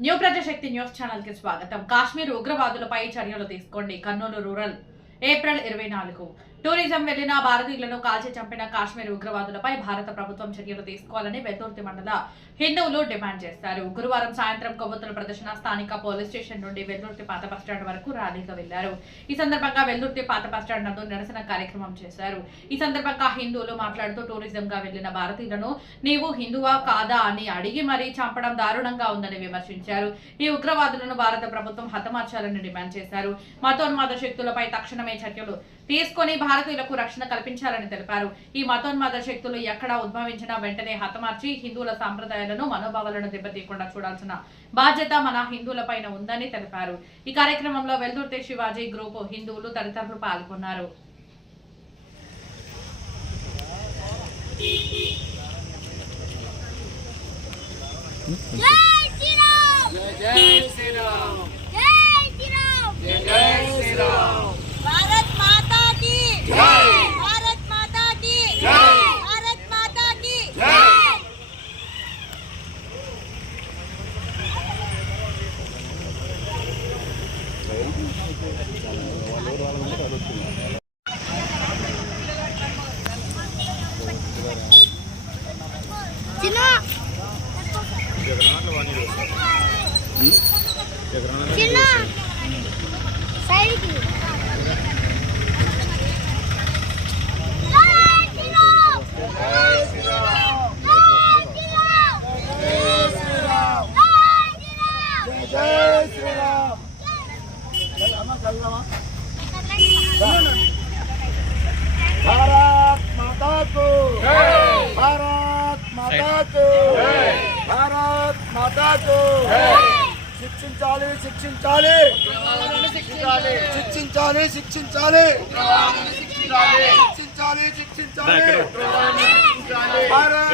New Prajasakti news ఛానల్కి స్వాగతం. కాశ్మీర్ ఉగ్రవాదులపై చర్యలు తీసుకోండి. కర్నూలు రూరల్ ఏప్రిల్ ఇరవై నాలుగు. టూరిజం వెళ్ళిన భారతీయులను కాల్చి చంపిన కాశ్మీర్ ఉగ్రవాదులపై భారత ప్రభుత్వం చర్యలు తీసుకోవాలని వెతూర్తి మండల హిందువులు డిమాండ్ చేశారు గురువారం సాయంత్రం కొవ్వొత్తుల ప్రదర్శన స్థానిక పోలీస్ స్టేషన్ నుండి వెల్దుర్తి పాత బస్టాండ్ వరకు ర్యాలీగా వెళ్ళారు ఈ సందర్భంగా వెల్దుర్తి పాత బస్టాండ్ నందు నిరసన కార్యక్రమం చేశారు. ఈ సందర్భంగా హిందువులు మాట్లాడుతూ టూరిజం గా వెళ్ళిన భారతీయులను నీవు హిందువా కాదా? అని అడిగి మరీ చంపడం దారుణంగా ఉందని విమర్శించారు. ఈ ఉగ్రవాదులను భారత ప్రభుత్వం హతమార్చాలని డిమాండ్ చేశారు. మతోన్మాద శక్తులపై తక్షణమే చర్యలు తీసుకొని భారతీయులకు రక్షణ కల్పించాలని తెలిపారు. ఈ మతోన్మాద శక్తులు ఎక్కడ ఉద్భవించినా వెంటనే హతమార్చి హిందువుల అభిప్రాయాలను మనోభావాలను దెబ్బతీయకుండా చూడాల్సిన బాధ్యత మన హిందువులపైన ఉందని తెలిపారు ఈ కార్యక్రమంలో వెల్దుర్తి శివాజీ గ్రూప్ హిందువులు తదితరులు పాల్గొన్నారు Yeah శ్రీరామ్ జై శ్రీరామ్ జై శ్రీరామ్ జై శ్రీరామ్ భారత్ మాతా కి జై. భారత్ మాతా కి జై. భారత్ మాతా కి జై. చిన్న చిన్న సైడ్కి జై శ్రీరామ్ జై శ్రీరామ్ భారత్ మాతాకు భారత్ మాతాకు భారత్ మాతాకు శిక్షించాలి శిక్షించాలి. శిక్షించాలి. శిక్షించాలి శిక్షించాలి. శిక్షించాలి. శిక్షించాలి భారత్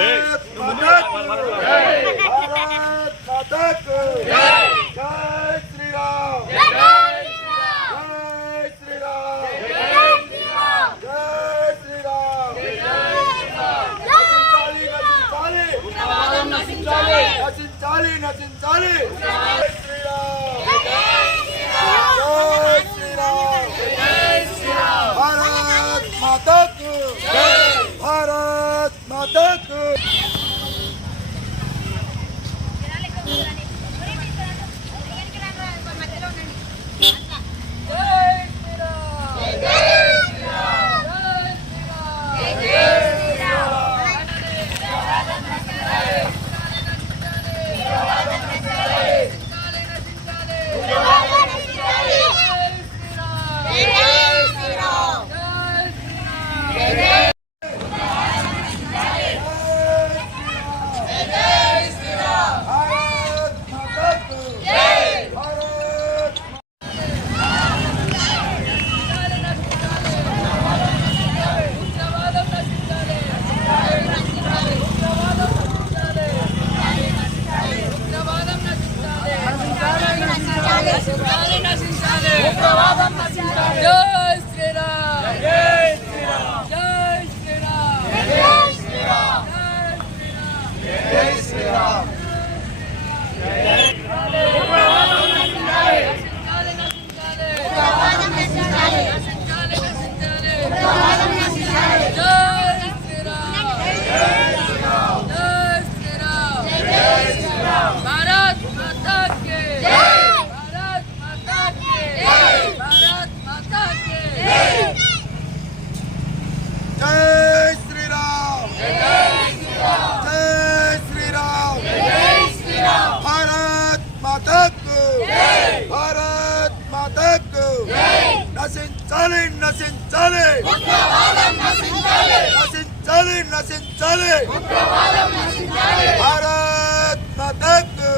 భారత్ శ్రీరామ్. జై శ్రీరామ్. నశించాలి నశించాలి. నశించాలి నశించాలి. భారత్ మాతాకు.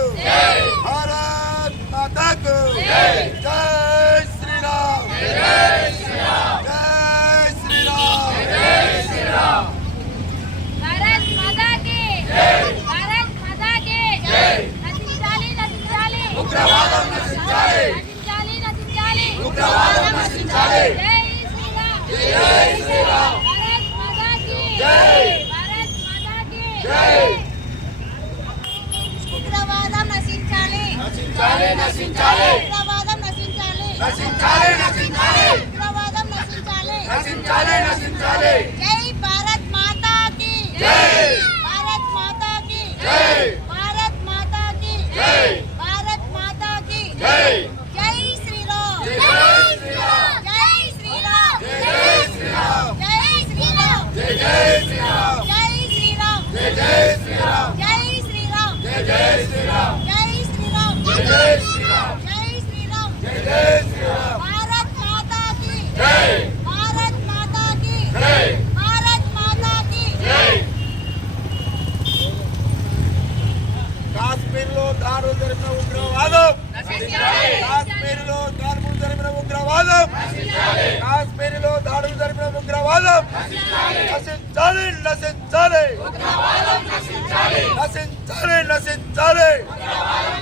భారత్ మాతాకు. జై శ్రీరామ్. జై శ్రీరామ్. భారత్ ఉగ్రవాదం నశించాలి నశించాలి నశించాలి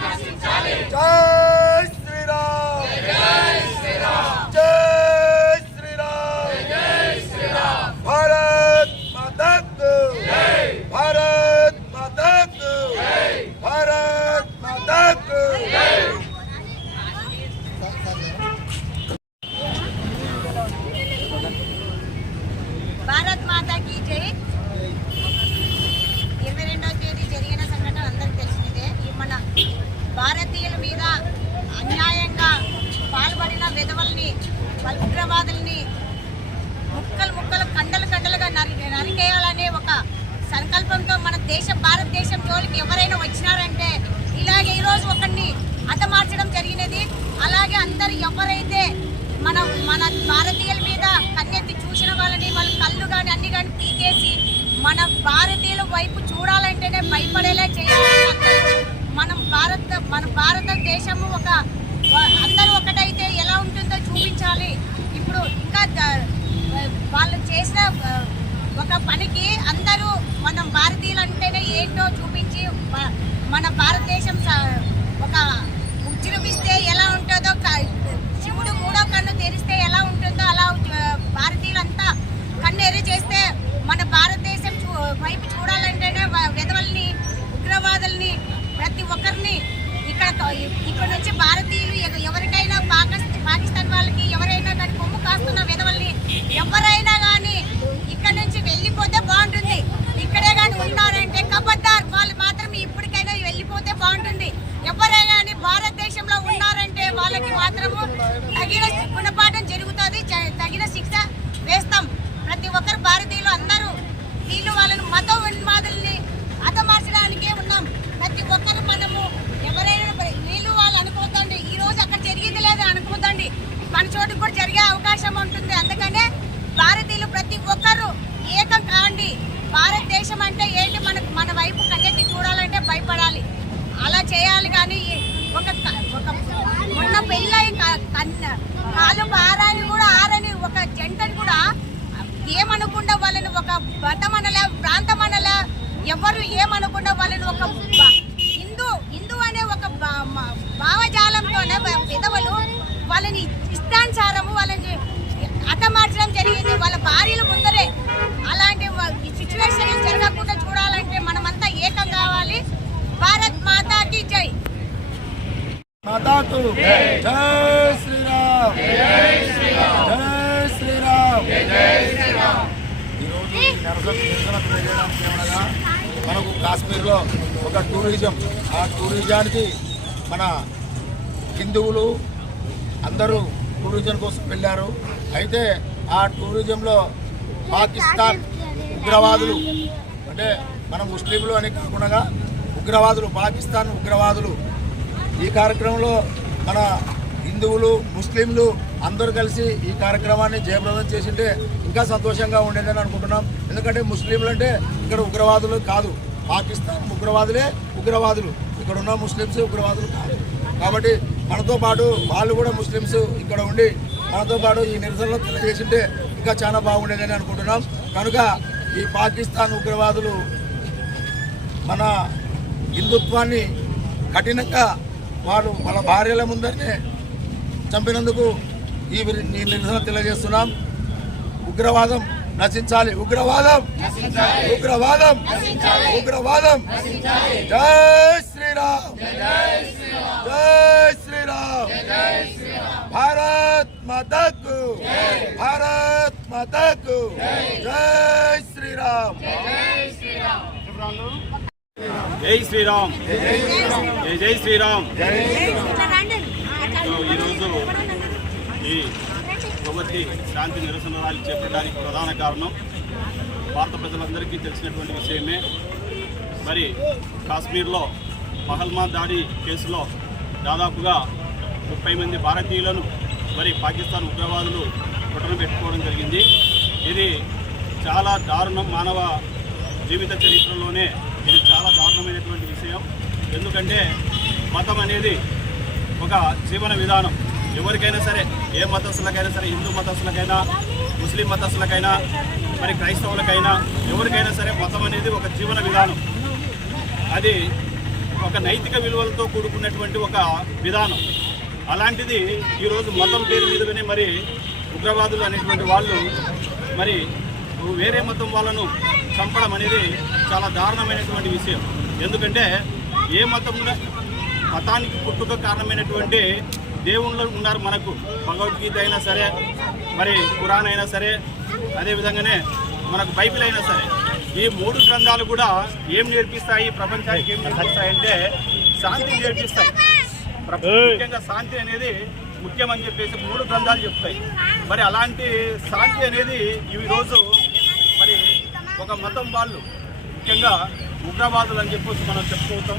నశించాలి జై శ్రీరామ్ ఎవరైతే మన మన భారతీయుల మీద కన్నెత్తి చూసిన వాళ్ళని వాళ్ళ కళ్ళు కానీ అన్ని కానీ పీకేసి మన భారతీయుల వైపు చూడాలంటేనే భయపడేలా చేయాలి మనం భారత మన భారతదేశము ఒక ఇక్కడ నుంచి భారతీయులు ఎవరికైనా పాకిస్తాన్ వాళ్ళకి ఎవరైనా దాని కొమ్ము కాస్తున్న విధవల్ని ఎవరైనా కానీ ఇక్కడ నుంచి వెళ్ళిపోతే బాగుంటుంది. ఇక్కడే కానీ ఉన్నారంటే కబద్దార్ వాళ్ళు మాత్రం ఇప్పటికైనా వెళ్ళిపోతే బాగుంటుంది. ఎవరైనా కానీ భారతదేశంలో ఉన్నారంటే వాళ్ళకి మాత్రము తగిన గుణపాఠం మనకు కాశ్మీర్లో ఒక టూరిజం. ఆ టూరిజానికి మన హిందువులు అందరూ టూరిజం కోసం వెళ్ళారు. అయితే ఆ టూరిజంలో పాకిస్తాన్ ఉగ్రవాదులు అంటే మన ముస్లింలు అని కాకుండా ఉగ్రవాదులు పాకిస్తాన్ ఉగ్రవాదులు. ఈ కార్యక్రమంలో మన హిందువులు ముస్లింలు అందరూ కలిసి ఈ కార్యక్రమాన్ని జయప్రదం చేసింటే ఇంకా సంతోషంగా ఉండేదని అనుకుంటున్నాం. ఎందుకంటే ముస్లింలు అంటే ఇక్కడ ఉగ్రవాదులు కాదు. పాకిస్తాన్ ఉగ్రవాదులే ఉగ్రవాదులు. ఇక్కడ ఉన్న ముస్లింస్ ఉగ్రవాదులు కాదు. కాబట్టి మనతో పాటు వాళ్ళు కూడా ముస్లింస్ ఇక్కడ ఉండి మనతో పాటు ఈ నిరసనలు తెలియజేసింటే ఇంకా చాలా బాగుండేదని అనుకుంటున్నాం. కనుక ఈ పాకిస్తాన్ ఉగ్రవాదులు మన హిందుత్వాన్ని కఠినంగా వాళ్ళు మన భార్యల ముందరినే చంపినందుకు ఈ నిరసన తెలియజేస్తున్నాం. ఉగ్రవాదం నశించాలి ఉగ్రవాదం ఉగ్రవాదం ఉగ్రవాదం జై శ్రీరామ్ జై శ్రీరామ్ భారత్ మాతకు భారత్ మాతకు జై శ్రీరామ్ జై శ్రీరామ్ జై శ్రీరామ్ ఈరోజు ఈ కొవ్వొత్తి శాంతి నిరసన ర్యాలీ చేపట్టడానికి ప్రధాన కారణం భారత ప్రజలందరికీ తెలిసినటువంటి విషయమే. మరి కాశ్మీర్లో పహల్మా దాడి కేసులో దాదాపుగా ముప్పై మంది భారతీయులను మరి పాకిస్తాన్ ఉగ్రవాదులు పుట్టన పెట్టుకోవడం జరిగింది. ఇది చాలా దారుణం మానవ జీవిత చరిత్రలోనే ఇది చాలా దారుణమైనటువంటి విషయం. ఎందుకంటే మతం అనేది ఒక జీవన విధానం. ఎవరికైనా సరే ఏ మతస్థులకైనా సరే హిందూ మతస్థులకైనా ముస్లిం మతస్థులకైనా మరి క్రైస్తవులకైనా ఎవరికైనా సరే మతం అనేది ఒక జీవన విధానం. అది ఒక నైతిక విలువలతో కూడుకున్నటువంటి ఒక విధానం. అలాంటిది ఈరోజు మతం పేరు మీదనే మరి ఉగ్రవాదులు అనేటువంటి వాళ్ళు మరి వేరే మతం వాళ్ళను చంపడం అనేది చాలా దారుణమైనటువంటి విషయం. ఎందుకంటే ఏ మతంలో మతానికి పుట్టుక కారణమైనటువంటి దేవుళ్ళు ఉన్నారు మనకు. భగవద్గీత అయినా సరే మరి ఖురాన్ అయినా సరే అదేవిధంగానే మనకు బైబిల్ అయినా సరే ఈ మూడు గ్రంథాలు కూడా ఏం నేర్పిస్తాయి? ప్రపంచానికి ఏం నేర్పిస్తాయి అంటే శాంతి నేర్పిస్తాయి. ముఖ్యంగా శాంతి అనేది ముఖ్యమని చెప్పేసి మూడు గ్రంథాలు చెప్తాయి. మరి అలాంటి శాంతి అనేది ఈ రోజు మరి ఒక మతం వాళ్ళు ముఖ్యంగా ఉగ్రవాదులు అని చెప్పేసి మనం చెప్పుకోతాం.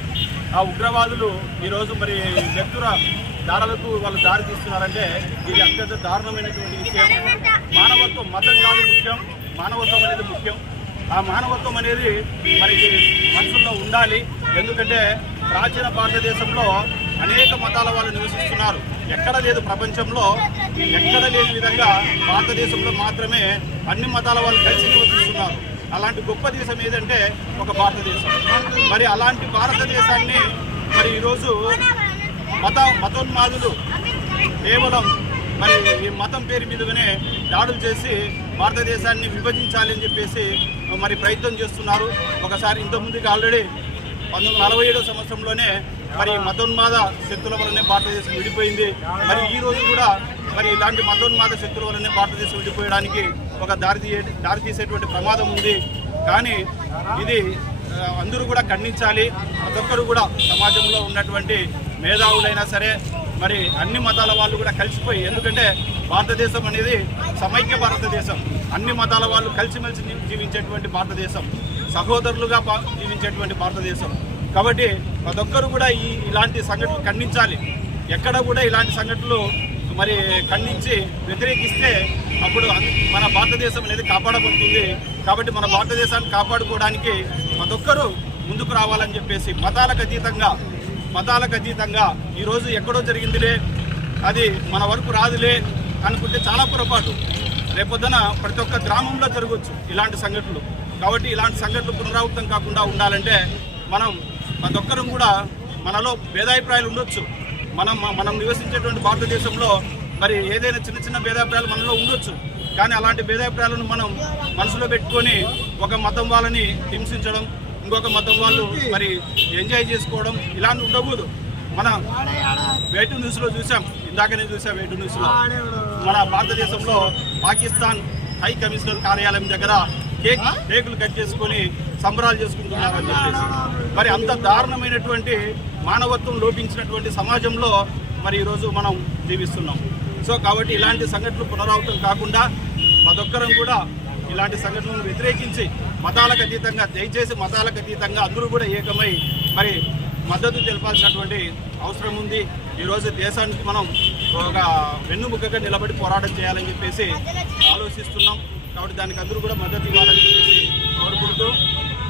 ఆ ఉగ్రవాదులు ఈరోజు మరి వ్యక్తుల దాడులకు వాళ్ళు దారి తీస్తున్నారంటే ఇది అత్యంత దారుణమైనటువంటి విషయం. మానవత్వం మతం కాదు ముఖ్యం. మానవత్వం అనేది ముఖ్యం. ఆ మానవత్వం అనేది మనకి మనసుల్లో ఉండాలి. ఎందుకంటే ప్రాచీన భారతదేశంలో అనేక మతాల వాళ్ళు నివసిస్తున్నారు. ఎక్కడ లేదు ప్రపంచంలో ఎక్కడ లేని విధంగా భారతదేశంలో మాత్రమే అన్ని మతాల వాళ్ళు కలిసి నివసిస్తున్నారు. అలాంటి గొప్ప దేశం ఏదంటే ఒక భారతదేశం. మరి అలాంటి భారతదేశాన్ని మరి ఈరోజు మత మతోన్మాదులు కేవలం మరి ఈ మతం పేరు మీదుగానే దాడులు చేసి భారతదేశాన్ని విభజించాలి అని చెప్పేసి మరి ప్రయత్నం చేస్తున్నారు. ఒకసారి ఇంతకుముందుకి ఆల్రెడీ పంతొమ్మిది నలభై ఏడో సంవత్సరంలోనే మరి మతోన్మాద శక్తుల వలనే భారతదేశం విడిపోయింది. మరి ఈ రోజు కూడా మరి ఇలాంటి మతోన్మాద శక్తుల వల్లనే భారతదేశం విడిపోయడానికి ఒక దారి తీయ దారి తీసేటువంటి ప్రమాదం ఉంది. కానీ ఇది అందరూ కూడా ఖండించాలి. ప్రతి ఒక్కరు కూడా సమాజంలో ఉన్నటువంటి మేధావులైనా సరే మరి అన్ని మతాల వాళ్ళు కూడా కలిసిపోయి ఎందుకంటే భారతదేశం అనేది సమైక్య భారతదేశం. అన్ని మతాల వాళ్ళు కలిసిమెలిసి జీవించేటువంటి భారతదేశం. సహోదరులుగా జీవించేటువంటి భారతదేశం. కాబట్టి ప్రతి ఒక్కరు కూడా ఈ ఇలాంటి సంఘటనలు ఖండించాలి. ఎక్కడ కూడా ఇలాంటి సంఘటనలు మరి ఖండించి వ్యతిరేకిస్తే అప్పుడు మన భారతదేశం అనేది కాపాడబడుతుంది. కాబట్టి మన భారతదేశాన్ని కాపాడుకోవడానికి ప్రతి ఒక్కరూ ముందుకు రావాలని చెప్పేసి మతాలకు అతీతంగా మతాలకు అతీతంగా ఈరోజు ఎక్కడో జరిగిందిలే అది మన వరకు రాదులే అనుకుంటే చాలా పొరపాటు. రేపొద్దున ప్రతి ఒక్క గ్రామంలో జరగవచ్చు ఇలాంటి సంఘటనలు. కాబట్టి ఇలాంటి సంఘటనలు పునరావృతం కాకుండా ఉండాలంటే మనం ప్రతి ఒక్కరం కూడా మనలో భేదాభిప్రాయాలు ఉండొచ్చు. మనం మనం నివసించేటువంటి భారతదేశంలో మరి ఏదైనా చిన్న చిన్న భేదాభిప్రాయాలు మనలో ఉండొచ్చు. కానీ అలాంటి భేదాభిప్రాయాలను మనం మనసులో పెట్టుకొని ఒక మతం వాళ్ళని హింసించడం ఇంకొక మతం వాళ్ళు మరి ఎంజాయ్ చేసుకోవడం ఇలాంటి ఉండకూడదు. మన వేటు న్యూస్లో చూసాం ఇందాకనే చూసాం వేటు న్యూస్లో. మన భారతదేశంలో పాకిస్తాన్ హై కమిషనర్ కార్యాలయం దగ్గర కేక్ కేకులు కట్ చేసుకొని సంబరాలు చేసుకుంటున్నారని చెప్పేసి. మరి అంత దారుణమైనటువంటి మానవత్వం లోపించినటువంటి సమాజంలో మరి ఈరోజు మనం జీవిస్తున్నాం. సో కాబట్టి ఇలాంటి సంఘటనలు పునరావృతం కాకుండా ప్రతొక్కరం కూడా ఇలాంటి సంఘటనలను వ్యతిరేకించి మతాలకు అతీతంగా దయచేసి మతాలకు అతీతంగా అందరూ కూడా ఏకమై మరి మద్దతు తెలపాల్సినటువంటి అవసరం ఉంది. ఈరోజు దేశానికి మనం ఒక వెన్నుముకగా నిలబడి పోరాటం చేయాలని చెప్పేసి ఆలోచిస్తున్నాం. కాబట్టి దానికి అందరూ కూడా మద్దతు ఇవ్వాలని చెప్పేసి కోరుకుంటూ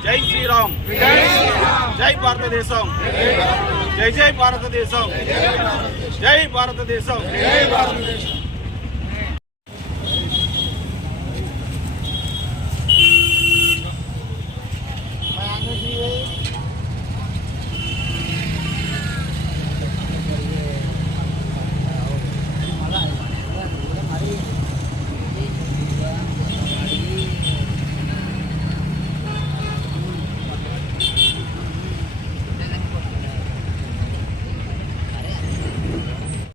జై శ్రీరామ్ జై భారతదేశం జై జై భారతదేశం జై భారతదేశం